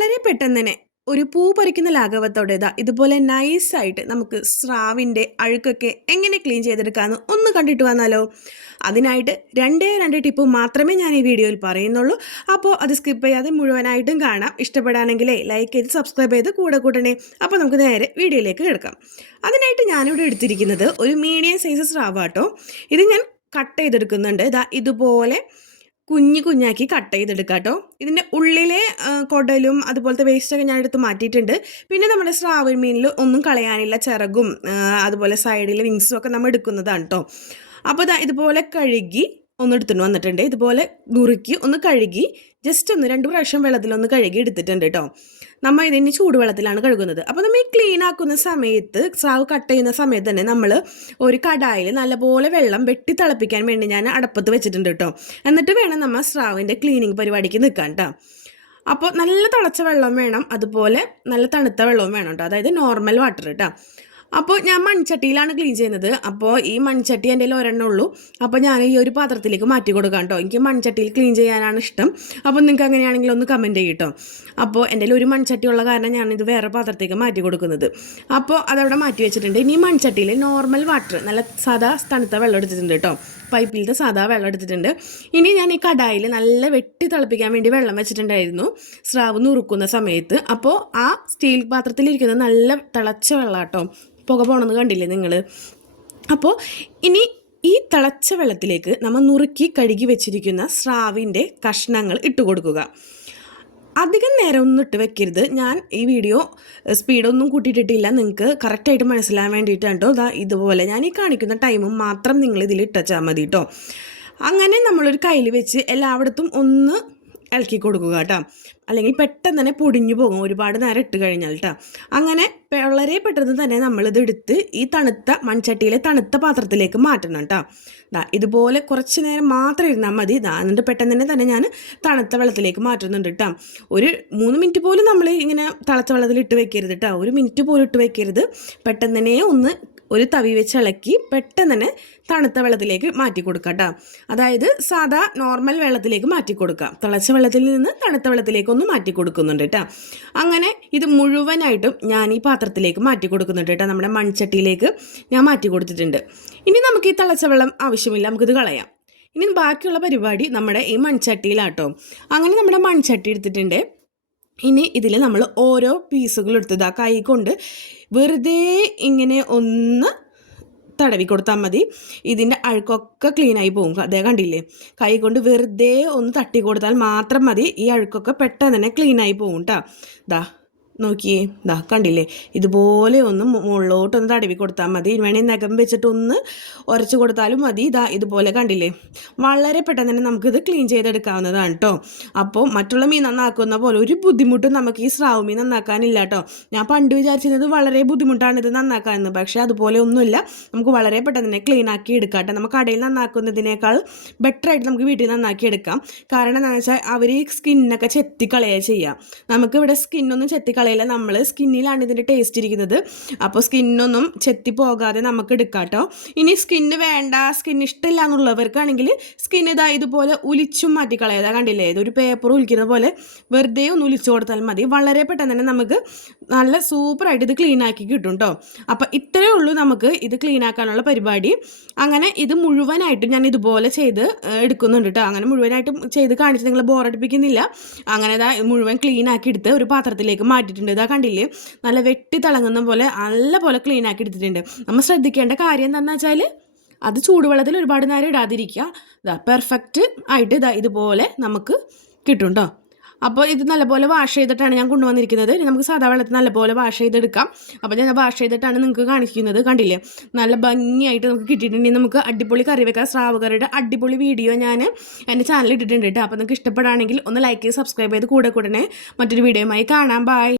വളരെ പെട്ടെന്ന് തന്നെ ഒരു പൂ പറിക്കുന്ന ലാഘവത്തോടെ ഇതാ ഇതുപോലെ നൈസായിട്ട് നമുക്ക് സ്രാവിന്റെ അഴുക്കൊക്കെ എങ്ങനെ ക്ലീൻ ചെയ്തെടുക്കാമെന്ന് ഒന്ന് കണ്ടിട്ട് വന്നാലോ? അതിനായിട്ട് രണ്ടേ രണ്ട് ടിപ്പ് മാത്രമേ ഞാൻ ഈ വീഡിയോയിൽ പറയുന്നുള്ളൂ. അപ്പോൾ അത് സ്കിപ്പ് ചെയ്യാതെ മുഴുവനായിട്ടും കാണാം. ഇഷ്ടപ്പെടാണെങ്കിലേ ലൈക്ക് ചെയ്ത് സബ്സ്ക്രൈബ് ചെയ്ത് കൂടെ കൂട്ടണേ. അപ്പോൾ നമുക്ക് നേരെ വീഡിയോയിലേക്ക് കിടക്കാം. അതിനായിട്ട് ഞാനിവിടെ എടുത്തിരിക്കുന്നത് ഒരു മീഡിയം സൈസ് സ്രാവാട്ടോ. ഇത് ഞാൻ കട്ട് ചെയ്തെടുക്കുന്നുണ്ട്. ഇതാ ഇതുപോലെ കുഞ്ഞു കുഞ്ഞാക്കി കട്ട് ചെയ്തെടുക്കുക കേട്ടോ ഇതിന്റെ ഉള്ളിലെ കൊടലും അതുപോലത്തെ വേസ്റ്റൊക്കെ ഞാൻ എടുത്ത് മാറ്റിയിട്ടുണ്ട്. പിന്നെ നമ്മുടെ സ്രാവൻ മീനിൽ ഒന്നും കളയാനില്ല ചിറകും അതുപോലെ സൈഡിൽ വിങ്സും ഒക്കെ നമ്മൾ എടുക്കുന്നതാണ് കേട്ടോ അപ്പോൾ ഇതാ ഇതുപോലെ കഴുകി ഒന്ന് എടുത്തിട്ട് വന്നിട്ടുണ്ട്. ഇതുപോലെ നുറുക്കി ഒന്ന് കഴുകി ജസ്റ്റ് ഒന്ന് രണ്ട് പ്രാവശ്യം വെള്ളത്തിലൊന്ന് കഴുകി എടുത്തിട്ടുണ്ട് കേട്ടോ നമ്മൾ ഇതിന് ചൂടുവെള്ളത്തിലാണ് കഴുകുന്നത്. അപ്പോൾ നമ്മൾ ഈ ക്ലീൻ ആക്കുന്ന സമയത്ത് സ്രാവ് കട്ട് ചെയ്യുന്ന സമയത്ത് തന്നെ നമ്മൾ ഒരു കടായിൽ നല്ലപോലെ വെള്ളം വെട്ടി തിളപ്പിക്കാൻ വേണ്ടി ഞാൻ അടപ്പത്ത് വെച്ചിട്ടുണ്ട് കേട്ടോ എന്നിട്ട് വേണം നമ്മൾ സ്രാവിന്റെ ക്ലീനിങ് പരിപാടിക്ക് നിൽക്കാൻ കേട്ടോ അപ്പോൾ നല്ല തിളച്ച വെള്ളം വേണം. അതുപോലെ നല്ല തണുത്ത വെള്ളവും വേണം കേട്ടോ അതായത് നോർമൽ വാട്ടർ കേട്ടോ അപ്പോൾ ഞാൻ മൺചട്ടിയിലാണ് ക്ലീൻ ചെയ്യുന്നത്. അപ്പോൾ ഈ മൺചട്ടി എന്റെ കയ്യിൽ ഒരെണ്ണം ഉള്ളൂ. അപ്പോൾ ഞാൻ ഈ ഒരു പാത്രത്തിലേക്ക് മാറ്റി കൊടുക്കാം കേട്ടോ എനിക്ക് മൺചട്ടിയിൽ ക്ലീൻ ചെയ്യാനാണ് ഇഷ്ടം. അപ്പോൾ നിങ്ങൾക്ക് അങ്ങനെയാണെങ്കിൽ ഒന്ന് കമന്റ് ചെയ്യട്ടോ അപ്പോൾ എന്റെ ഒരു മൺചട്ടി ഉള്ള കാരണം ഞാനിത് വേറെ പാത്രത്തേക്ക് മാറ്റി കൊടുക്കുന്നത്. അപ്പോൾ അതവിടെ മാറ്റി വെച്ചിട്ടുണ്ട്. ഇനി മൺചട്ടിയിൽ നോർമൽ വാട്ടർ നല്ല സാധാ തണുത്ത വെള്ളം എടുത്തിട്ടുണ്ട് കേട്ടോ പൈപ്പിലത്തെ സാധാ വെള്ളം എടുത്തിട്ടുണ്ട്. ഇനി ഞാൻ ഈ കടായിൽ നല്ല വെട്ടി തിളപ്പിക്കാൻ വേണ്ടി വെള്ളം വെച്ചിട്ടുണ്ടായിരുന്നു. സ്രാവ് നുറുക്കുന്ന സമയത്ത്. അപ്പോൾ ആ സ്റ്റീൽ പാത്രത്തിലിരിക്കുന്ന നല്ല തിളച്ച വെള്ളം കേട്ടോ പുക പോണെന്ന് കണ്ടില്ലേ നിങ്ങൾ അപ്പോൾ ഇനി ഈ തിളച്ച വെള്ളത്തിലേക്ക് നമ്മൾ നുറുക്കി കഴുകി വെച്ചിരിക്കുന്ന സ്രാവിന്റെ കഷ്ണങ്ങൾ ഇട്ട് കൊടുക്കുക. അധികം നേരം ഒന്നും ഇട്ട് വെക്കരുത്. ഞാൻ ഈ വീഡിയോ സ്പീഡൊന്നും കൂട്ടിയിട്ടിട്ടില്ല. നിങ്ങൾക്ക് കറക്റ്റായിട്ട് മനസ്സിലാൻ വേണ്ടിയിട്ടാണ് കേട്ടോ ഇതാ ഇതുപോലെ ഞാൻ ഈ കാണിക്കുന്ന ടൈമും മാത്രം നിങ്ങൾ ഇതിൽ ഇട്ടച്ചാൽ മതി കേട്ടോ അങ്ങനെ നമ്മളൊരു കയ്യിൽ വെച്ച് എല്ലായിടത്തും ഒന്ന് ഇളക്കി കൊടുക്കുക കേട്ടോ അല്ലെങ്കിൽ പെട്ടെന്ന് തന്നെ പൊടിഞ്ഞു പോകും. ഒരുപാട് നേരം ഇട്ട് കഴിഞ്ഞാൽ കേട്ടോ അങ്ങനെ വളരെ പെട്ടെന്ന് തന്നെ നമ്മളിത് എടുത്ത് ഈ തണുത്ത മൺചട്ടിയിലെ തണുത്ത പാത്രത്തിലേക്ക് മാറ്റണം കേട്ടോ ദാ ഇതുപോലെ കുറച്ച് നേരം മാത്രം ഇരുന്നാൽ മതി. ദാ എന്നിട്ട് പെട്ടെന്ന് തന്നെ തന്നെ ഞാൻ തണുത്ത വെള്ളത്തിലേക്ക് മാറ്റുന്നുണ്ട് കേട്ടോ ഒരു മൂന്ന് മിനിറ്റ് പോലും നമ്മൾ ഇങ്ങനെ തിളച്ച വെള്ളത്തിൽ ഇട്ട് വെക്കരുത് കേട്ടോ ഒരു മിനിറ്റ് പോലും ഇട്ട് വെക്കരുത്. പെട്ടെന്ന് തന്നെ ഒന്ന് ഒരു തവി വെച്ച് ഇളക്കി പെട്ടെന്ന് തന്നെ തണുത്ത വെള്ളത്തിലേക്ക് മാറ്റി കൊടുക്കുക കേട്ടോ അതായത് സാധാ നോർമൽ വെള്ളത്തിലേക്ക് മാറ്റി കൊടുക്കുക തിളച്ച വെള്ളത്തിൽ നിന്ന് തണുത്ത വെള്ളത്തിലേക്ക് ഒന്ന് മാറ്റി കൊടുക്കുന്നുണ്ട് കേട്ടോ അങ്ങനെ ഇത് മുഴുവനായിട്ടും ഞാൻ ഈ പാത്രത്തിലേക്ക് മാറ്റി കൊടുക്കുന്നുണ്ട് കേട്ടോ നമ്മുടെ മൺചട്ടിയിലേക്ക് ഞാൻ മാറ്റി കൊടുത്തിട്ടുണ്ട്. ഇനി നമുക്ക് ഈ തിളച്ച വെള്ളം ആവശ്യമില്ല നമുക്കിത് കളയാം. ഇനി ബാക്കിയുള്ള പരിപാടി നമ്മുടെ ഈ മൺചട്ടിയിലാട്ടോ. അങ്ങനെ നമ്മുടെ മൺചട്ടി എടുത്തിട്ടുണ്ട്. ഇനി ഇതിൽ നമ്മൾ ഓരോ പീസുകൾ എടുത്തത് ആ കൈ കൊണ്ട് വെറുതെ ഇങ്ങനെ ഒന്ന് തടവി കൊടുത്താൽ മതി. ഇതിന്റെ അഴുക്കൊക്കെ ക്ലീനായി പോകും അതേ കണ്ടില്ലേ? കൈ കൊണ്ട് വെറുതെ ഒന്ന് തട്ടി കൊടുത്താൽ മാത്രം മതി. ഈ അഴുക്കൊക്കെ പെട്ടെന്ന് തന്നെ ക്ലീനായി പോകും കേട്ടോ ദാ. നോക്കിയേ. ഇതാ കണ്ടില്ലേ? ഇതുപോലെ ഒന്ന് മുകളിലോട്ടൊന്ന് തടവി കൊടുത്താൽ മതി. വേണമെങ്കിൽ നഖം വെച്ചിട്ട് ഒന്ന് ഉരച്ച് കൊടുത്താലും മതി. ഇതാ ഇതുപോലെ കണ്ടില്ലേ? വളരെ പെട്ടെന്ന് തന്നെ നമുക്കിത് ക്ലീൻ ചെയ്തെടുക്കാവുന്നതാണ് കേട്ടോ അപ്പോൾ മറ്റുള്ള മീൻ നന്നാക്കുന്ന പോലെ ഒരു ബുദ്ധിമുട്ടും നമുക്ക് ഈ സ്രാവ് മീൻ നന്നാക്കാനില്ല കേട്ടോ ഞാൻ പണ്ട് വിചാരിച്ചിരുന്നത് വളരെ ബുദ്ധിമുട്ടാണ് ഇത് നന്നാക്കാമെന്ന് പക്ഷേ അതുപോലെ ഒന്നുമില്ല. നമുക്ക് വളരെ പെട്ടെന്ന് തന്നെ ക്ലീൻ ആക്കി എടുക്കാം കേട്ടോ നമുക്ക് കടയിൽ നന്നാക്കുന്നതിനേക്കാൾ ബെറ്റർ ആയിട്ട് നമുക്ക് വീട്ടിൽ നന്നാക്കി എടുക്കാം. കാരണം എന്താണെന്ന് വെച്ചാൽ അവർ സ്കിന്നൊക്കെ ചെത്തിക്കളയുക ചെയ്യുക നമുക്ക് ഇവിടെ സ്കിന്നൊന്നും ചെത്തിക്കളയില്ല നമ്മൾ സ്കിന്നിലാണ് ഇതിന്റെ ടേസ്റ്റ് ഇരിക്കുന്നത്. അപ്പോൾ സ്കിന്നൊന്നും ചെത്തി പോകാതെ നമുക്ക് എടുക്കാം കേട്ടോ ഇനി സ്കിന്ന് വേണ്ട സ്കിൻ ഇഷ്ടമില്ല എന്നുള്ളവർക്കാണെങ്കിൽ സ്കിൻ ഇതാ ഇതുപോലെ ഉലിച്ചും മാറ്റിക്കളയാതെ കണ്ടില്ലേ? ഇതൊരു പേപ്പർ ഉലിക്കുന്ന പോലെ വെറുതെ ഒന്ന് ഉലിച്ചു കൊടുത്താൽ മതി. വളരെ പെട്ടെന്ന് തന്നെ നമുക്ക് നല്ല സൂപ്പറായിട്ട് ഇത് ക്ലീൻ ആക്കി കിട്ടും കേട്ടോ അപ്പോൾ ഇത്രയേ ഉള്ളൂ നമുക്ക് ഇത് ക്ലീൻ ആക്കാനുള്ള പരിപാടി. അങ്ങനെ ഇത് മുഴുവനായിട്ടും ഞാൻ ഇതുപോലെ ചെയ്ത് എടുക്കുന്നുണ്ട് കേട്ടോ അങ്ങനെ മുഴുവനായിട്ടും ചെയ്ത് കാണിച്ച് നിങ്ങൾ ബോറടിപ്പിക്കുന്നില്ല അങ്ങനെ മുഴുവൻ ക്ലീൻ ആക്കി എടുത്ത് ഒരു പാത്രത്തിലേക്ക് മാറ്റിയിട്ടുണ്ട്. ഇതാ കണ്ടില്ലേ? നല്ല വെട്ടി തിളങ്ങുന്ന പോലെ നല്ല പോലെ ക്ലീൻ ആക്കി എടുത്തിട്ടുണ്ട്. നമ്മൾ ശ്രദ്ധിക്കേണ്ട കാര്യം എന്താണെന്ന് വെച്ചാൽ അത് ചൂടുവെള്ളത്തിൽ ഒരുപാട് നേരം ഇടാതിരിക്കുക. ഇതാ പെർഫെക്റ്റ് ആയിട്ട് ഇതാ ഇതുപോലെ നമുക്ക് കിട്ടും കേട്ടോ അപ്പോൾ ഇത് നല്ലപോലെ വാഷ് ചെയ്തിട്ടാണ് ഞാൻ കൊണ്ടുവന്നിരിക്കുന്നത്. നമുക്ക് സാധാ വെള്ളത്തിൽ നല്ലപോലെ വാഷ് ചെയ്തെടുക്കാം. അപ്പോൾ ഞാൻ വാഷ് ചെയ്തിട്ടാണ് നിങ്ങൾക്ക് കാണിക്കുന്നത്. കണ്ടില്ലേ? നല്ല ഭംഗിയായിട്ട് നമുക്ക് കിട്ടിയിട്ടുണ്ടെങ്കിൽ നമുക്ക് അടിപൊളി കറി വെക്കാം സ്രാവ് കറിയുടെ അടിപൊളി വീഡിയോ ഞാൻ എന്റെ ചാനലിൽ ഇട്ടിട്ടുണ്ട് കേട്ടോ അപ്പോൾ നിങ്ങൾക്ക് ഇഷ്ടപ്പെടുകയാണെങ്കിൽ ഒന്ന് ലൈക്ക് ചെയ്ത് സബ്സ്ക്രൈബ് ചെയ്ത് കൂടെ കൂടെ മറ്റൊരു വീഡിയോയുമായി കാണാം. ബൈ